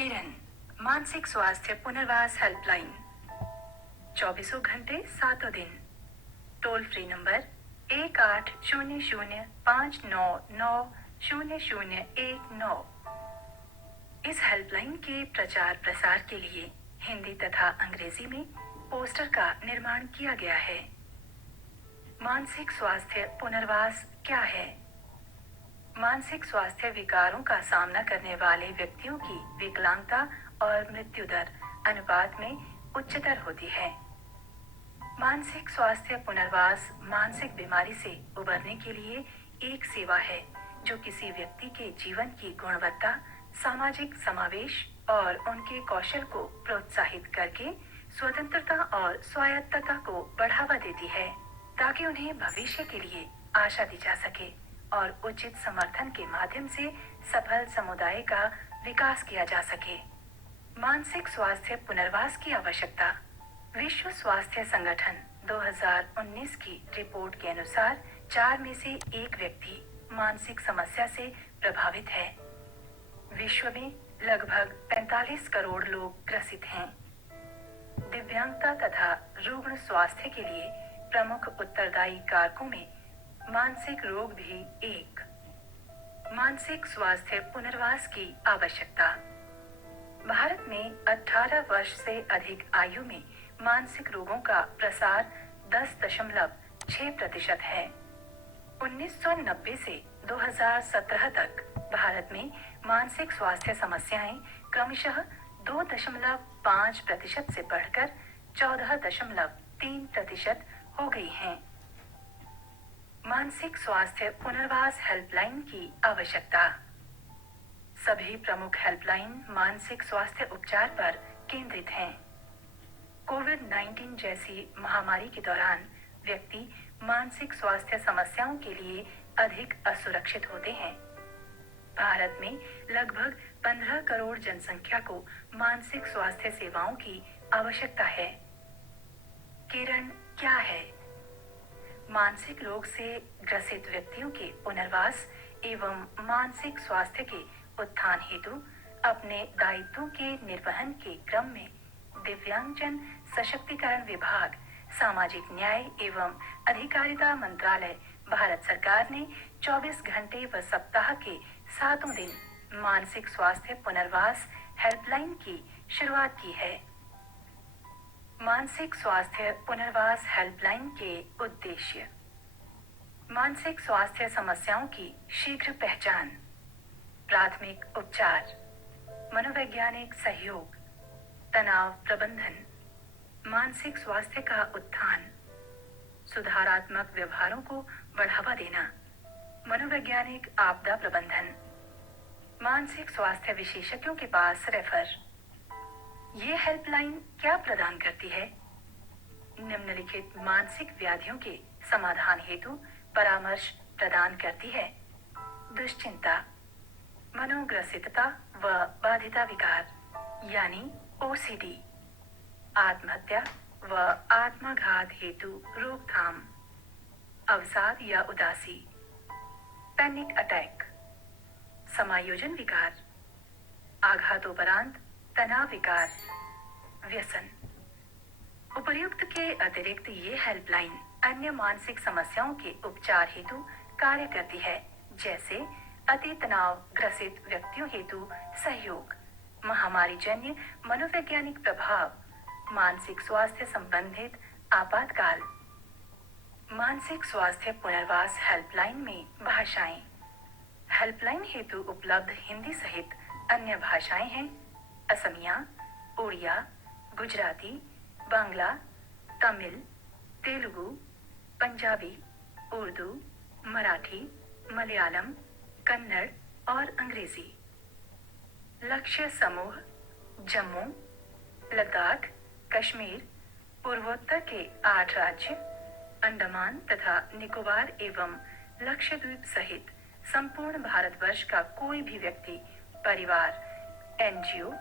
किरण मानसिक स्वास्थ्य पुनर्वास हेल्पलाइन 24 घंटे 7 दिन। Toll free number 1800-599-0019। इस हेल्पलाइन के प्रचार प्रसार के लिए हिंदी तथा अंग्रेजी में पोस्टर का निर्माण किया गया है। मानसिक स्वास्थ्य पुनर्वास क्या है? मानसिक स्वास्थ्य विकारों का सामना करने वाले व्यक्तियों की विकलांगता और मृत्यु दर अनुपात में उच्चतर होती है। मानसिक स्वास्थ्य पुनर्वास मानसिक बीमारी से उबरने के लिए एक सेवा है जो किसी व्यक्ति के जीवन की गुणवत्ता, सामाजिक समावेश और उनके कौशल को प्रोत्साहित करके स्वतंत्रता और स्वायत्तता को बढ़ावा देती है ताकि उन्हें भविष्य के लिए आशा दी जा सके और उचित समर्थन के माध्यम से सफल समुदाय का विकास किया जा सके। मानसिक स्वास्थ्य पुनर्वास की आवश्यकता। विश्व स्वास्थ्य संगठन 2019 की रिपोर्ट के अनुसार 4 में से 1 व्यक्ति मानसिक समस्या से प्रभावित है। विश्व में लगभग 45 करोड़ लोग ग्रसित हैं। दिव्यांगता तथा रुग्ण स्वास्थ्य के लिए प्रमुख उत्तरदायी कारकों में मानसिक रोग भी एक। मानसिक स्वास्थ्य पुनर्वास की आवश्यकता। भारत में 18 वर्ष से अधिक आयु में मानसिक रोगों का प्रसार 10.6% है। 1990 से 2017 तक भारत में मानसिक स्वास्थ्य समस्याएं क्रमशः 2.5% से बढ़कर 14.3% हो गई हैं। मानसिक स्वास्थ्य पुनर्वास हेल्पलाइन की आवश्यकता। सभी प्रमुख हेल्पलाइन मानसिक स्वास्थ्य उपचार पर केंद्रित हैं। कोविड-19 जैसी महामारी के दौरान व्यक्ति मानसिक स्वास्थ्य समस्याओं के लिए अधिक असुरक्षित होते हैं। भारत में लगभग 15 करोड़ जनसंख्या को मानसिक स्वास्थ्य सेवाओं की आवश्यकता है। किरण क्या है? मानसिक रोग से ग्रसित व्यक्तियों के पुनर्वास एवं मानसिक स्वास्थ्य के उत्थान हेतु अपने दायित्वों के निर्वहन के क्रम में दिव्यांगजन सशक्तिकरण विभाग, सामाजिक न्याय एवं अधिकारिता मंत्रालय, भारत सरकार ने 24 घंटे व सप्ताह के 7 दिन मानसिक स्वास्थ्य पुनर्वास हेल्पलाइन की शुरुआत की है। मानसिक स्वास्थ्य पुनर्वास हेल्पलाइन के उद्देश्य। मानसिक स्वास्थ्य समस्याओं की शीघ्र पहचान, प्राथमिक उपचार, मनोवैज्ञानिक सहयोग, तनाव प्रबंधन, मानसिक स्वास्थ्य का उत्थान, सुधारात्मक व्यवहारों को बढ़ावा देना, मनोवैज्ञानिक आपदा प्रबंधन, मानसिक स्वास्थ्य विशेषज्ञों के पास रेफर। ये हेल्पलाइन क्या प्रदान करती है? निम्नलिखित मानसिक व्याधियों के समाधान हेतु परामर्श प्रदान करती है। दुश्चिंता, मनोग्रसितता व बाधिता विकार यानी OCD, आत्महत्या व आत्माघात हेतु रोकथाम, अवसाद या उदासी, पैनिक अटैक, समायोजन विकार, आघातोपरांत तनाव विकार, व्यसन। उपर्युक्त के अतिरिक्त ये हेल्पलाइन अन्य मानसिक समस्याओं के उपचार हेतु कार्य करती है, जैसे अति तनाव ग्रसित व्यक्तियों हेतु सहयोग, महामारी जन्य मनोवैज्ञानिक प्रभाव, मानसिक स्वास्थ्य संबंधित आपातकाल। मानसिक स्वास्थ्य पुनर्वास हेल्पलाइन में भाषाएं। हेल्पलाइन हेतु उपलब्ध हिंदी सहित अन्य भाषाएं हैं असमिया, उड़िया, गुजराती, बांग्ला, तमिल, तेलुगु, पंजाबी, उर्दू, मराठी, मलयालम, कन्नड़ और अंग्रेजी। लक्ष्य समूह जम्मू, लद्दाख, कश्मीर, पूर्वोत्तर के 8 राज्य, अंडमान तथा निकोबार एवं लक्षद्वीप सहित संपूर्ण भारतवर्ष का कोई भी व्यक्ति, परिवार, NGO,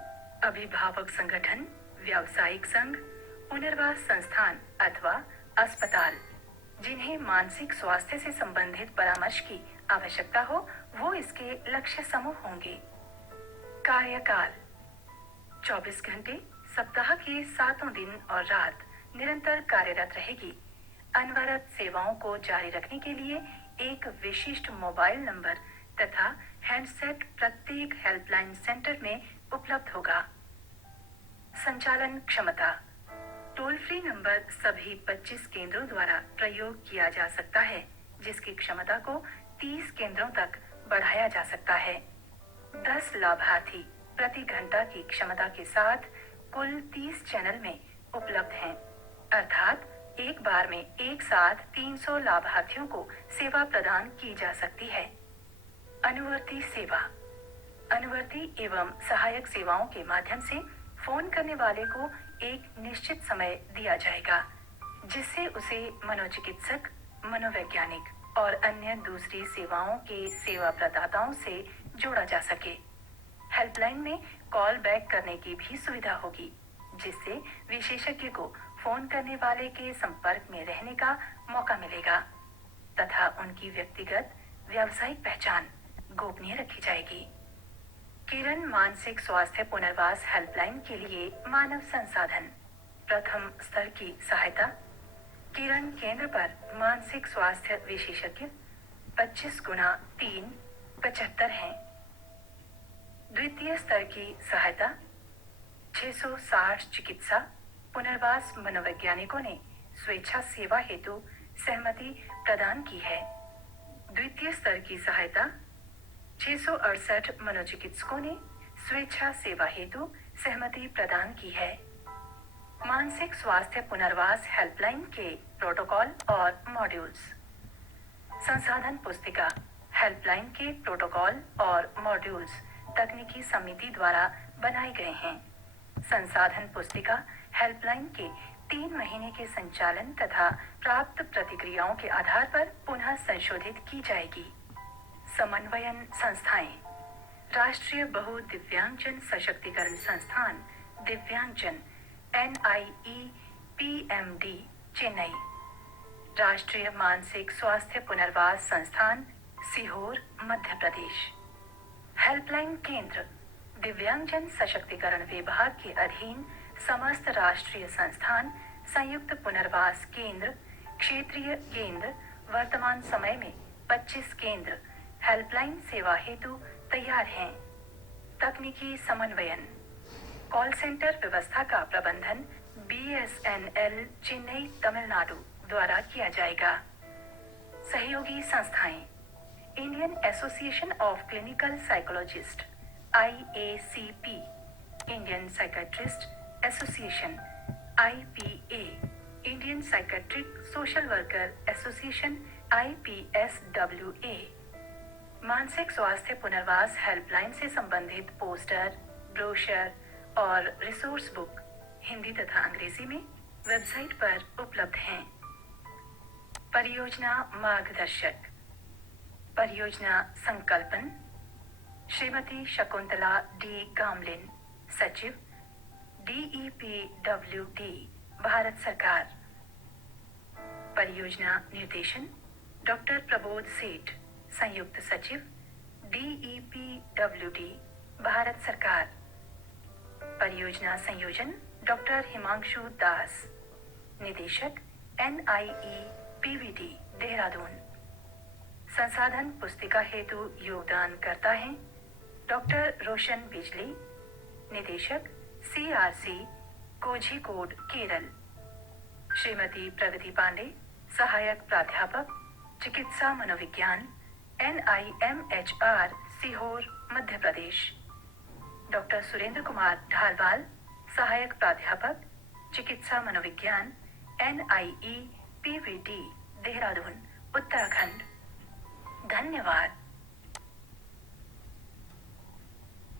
अभिभावक संगठन, व्यावसायिक संघ, पुनर्वास संस्थान अथवा अस्पताल जिन्हें मानसिक स्वास्थ्य से संबंधित परामर्श की आवश्यकता हो, वो इसके लक्ष्य समूह होंगे। कार्यकाल। 24 घंटे सप्ताह के 7 दिन और रात निरंतर कार्यरत रहेगी। अनवरत सेवाओं को जारी रखने के लिए एक विशिष्ट मोबाइल नंबर तथा हैंडसेट प्रत्येक हेल्पलाइन सेंटर में उपलब्ध होगा। संचालन क्षमता। टोल फ्री नंबर सभी 25 केंद्रों द्वारा प्रयोग किया जा सकता है, जिसकी क्षमता को 30 केंद्रों तक बढ़ाया जा सकता है। 10 लाभार्थी प्रति घंटा की क्षमता के साथ कुल 30 चैनल में उपलब्ध हैं, अर्थात एक बार में एक साथ 300 लाभार्थियों को सेवा प्रदान की जा सकती है। अनुवर्ती सेवा। अनुवर्ती एवं सहायक सेवाओं के माध्यम से फोन करने वाले को एक निश्चित समय दिया जाएगा, जिससे उसे मनोचिकित्सक, मनोवैज्ञानिक और अन्य दूसरी सेवाओं के सेवा प्रदाताओं से जोड़ा जा सके। हेल्पलाइन में कॉल बैक करने की भी सुविधा होगी, जिससे विशेषज्ञ को फोन करने वाले के संपर्क में रहने का मौका मिलेगा तथा उनकी व्यक्तिगत व्यावसायिक पहचान गोपनीय रखी जाएगी। किरण मानसिक स्वास्थ्य पुनर्वास हेल्पलाइन के लिए मानव संसाधन। प्रथम स्तर की सहायता। किरण केंद्र पर मानसिक स्वास्थ्य विशेषज्ञ 25x3 75 हैं। द्वितीय स्तर की सहायता। 660 चिकित्सा पुनर्वास मनोवैज्ञानिकों ने स्वेच्छा सेवा हेतु सहमति प्रदान की है। द्वितीय स्तर की सहायता। 668 मनोचिकित्सकों ने स्वेच्छा सेवा हेतु सहमति प्रदान की है। मानसिक स्वास्थ्य पुनर्वास हेल्पलाइन के प्रोटोकॉल और मॉड्यूल्स। संसाधन पुस्तिका। हेल्पलाइन के प्रोटोकॉल और मॉड्यूल्स तकनीकी समिति द्वारा बनाए गए हैं। संसाधन पुस्तिका हेल्पलाइन के 3 महीने के संचालन तथा प्राप्त प्रतिक्रियाओं के आधार पर पुनः संशोधित की जाएगी। समन्वयन संस्थाएं। राष्ट्रीय बहु दिव्यांगजन सशक्तिकरण संस्थान दिव्यांगजन NIEPMD चेन्नई। राष्ट्रीय मानसिक स्वास्थ्य पुनर्वास संस्थान सीहोर मध्य प्रदेश। हेल्पलाइन केंद्र दिव्यांगजन सशक्तिकरण विभाग के अधीन समस्त राष्ट्रीय संस्थान संयुक्त पुनर्वास केंद्र, क्षेत्रीय केंद्र वर्तमान समय में 25 केंद्र हेल्पलाइन सेवा हेतु तैयार हैं। तकनीकी समन्वयन। कॉल सेंटर व्यवस्था का प्रबंधन BSNL चेन्नई तमिलनाडु द्वारा किया जाएगा। सहयोगी संस्थाएं। Indian association of clinical psychologist IACP, Indian psychiatrist association IPA, Indian psychiatric social worker association IPSWA। मानसिक स्वास्थ्य पुनर्वास हेल्पलाइन से संबंधित पोस्टर, ब्रोशर और रिसोर्स बुक हिंदी तथा अंग्रेजी में वेबसाइट पर उपलब्ध हैं। परियोजना मार्गदर्शक। परियोजना संकल्पन श्रीमती शकुंतला D गामलिन, सचिव DEPWD भारत सरकार। परियोजना निर्देशन डॉक्टर प्रबोध सेठ, संयुक्त सचिव DEPWD भारत सरकार। परियोजना संयोजन डॉक्टर हिमांशु दास, निदेशक NIEPVD देहरादून। संसाधन पुस्तिका हेतु योगदान करता है डॉक्टर रोशन बिजली, निदेशक CRC कोझिकोड केरल। श्रीमती प्रगति पांडे, सहायक प्राध्यापक चिकित्सा मनोविज्ञान NIMHR सीहोर मध्य प्रदेश। डॉक्टर सुरेंद्र कुमार ढालवाल, सहायक प्राध्यापक चिकित्सा मनोविज्ञान NIEPVD देहरादून उत्तराखंड। धन्यवाद।